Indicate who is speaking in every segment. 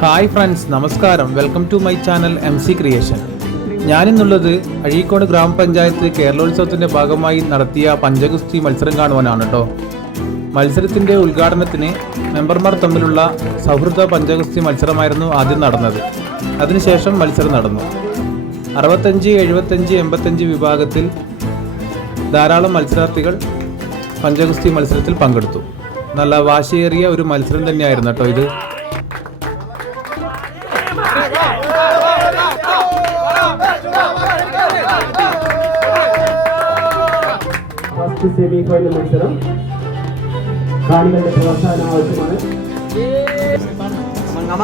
Speaker 1: Hi friends നമസ്കാരം. Welcome to my channel M C creation ഞാനിന്നുള്ളത് Azhikode ഗ്രാമപഞ്ചായത്ത് കേരളോത്സവത്തിന്റെ ഭാഗമായി നടത്തിയ പഞ്ചഗുസ്തി മത്സരം കാണുവാനാണ് കേട്ടോ മത്സരത്തിന്റെ ഉദ്ഘാടനത്തിന് മെമ്പർമാർ തമ്മിലുള്ള സൗഹൃദ പഞ്ചഗുസ്തി മത്സരമായിരുന്നു ആദ്യം നടന്നത്. അതിനുശേഷം മത്സരം നടന്നു. അറുപത്തഞ്ച് എഴുപത്തഞ്ച് എൺപത്തഞ്ച് വിഭാഗത്തിൽ ധാരാളം മത്സരാർത്ഥികൾ പഞ്ചഗുസ്തി മത്സരത്തിൽ പങ്കെടുത്തു. നല്ല വാശിയേറിയ ഒരു മത്സരം തന്നെയായിരുന്നു കേട്ടോ ഇത്.
Speaker 2: ഫസ്റ്റ് സെമി ഫൈനൽ മത്സരം. കാണികളുടെ പ്രോത്സാഹനം ആവശ്യമാണ്.
Speaker 3: Come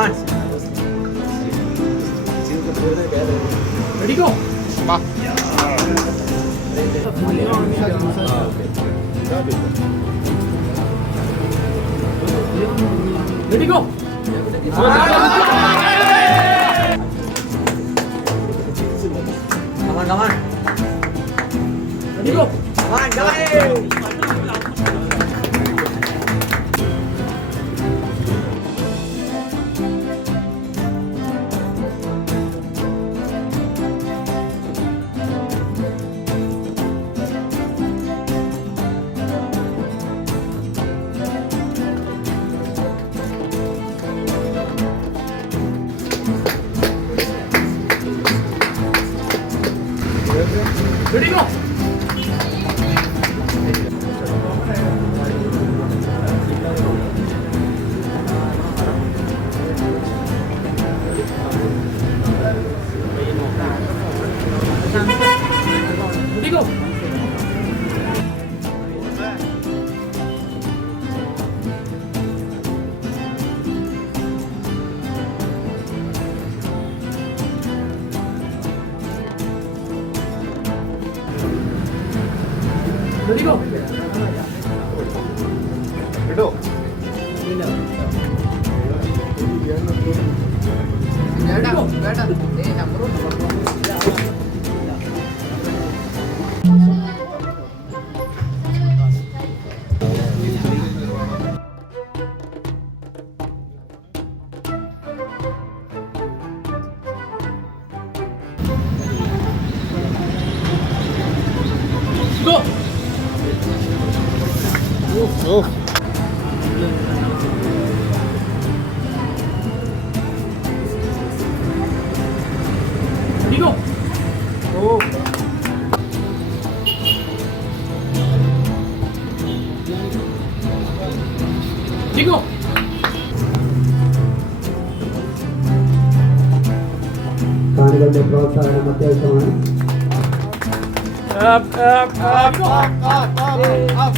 Speaker 3: 그리고 그리고 그리고 열다 열다 네 잡으로 Digo. ಕಾರ್ಯದಲ್ಲಿ ಪ್ರೋತ್ಸಾಹ
Speaker 2: ಮತ್ತು ಅಪ್ ಅಪ್
Speaker 3: ಅಪ್ ಅಪ್ ಅಪ್ ಅಪ್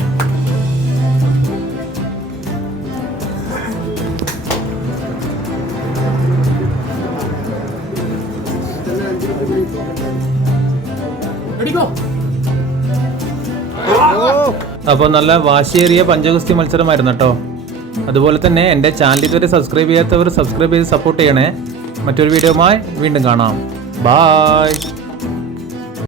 Speaker 1: അപ്പോൾ നല്ല വാശിയേറിയ പഞ്ചഗുസ്തി മത്സരമായിരുന്നു കേട്ടോ അതുപോലെ തന്നെ എന്റെ ചാനൽ ഇതുവരെ സബ്സ്ക്രൈബ് ചെയ്യാത്തവർ സബ്സ്ക്രൈബ് ചെയ്ത് സപ്പോർട്ട് ചെയ്യണേ. മറ്റൊരു വീഡിയോ വീണ്ടും കാണാം. ബായ്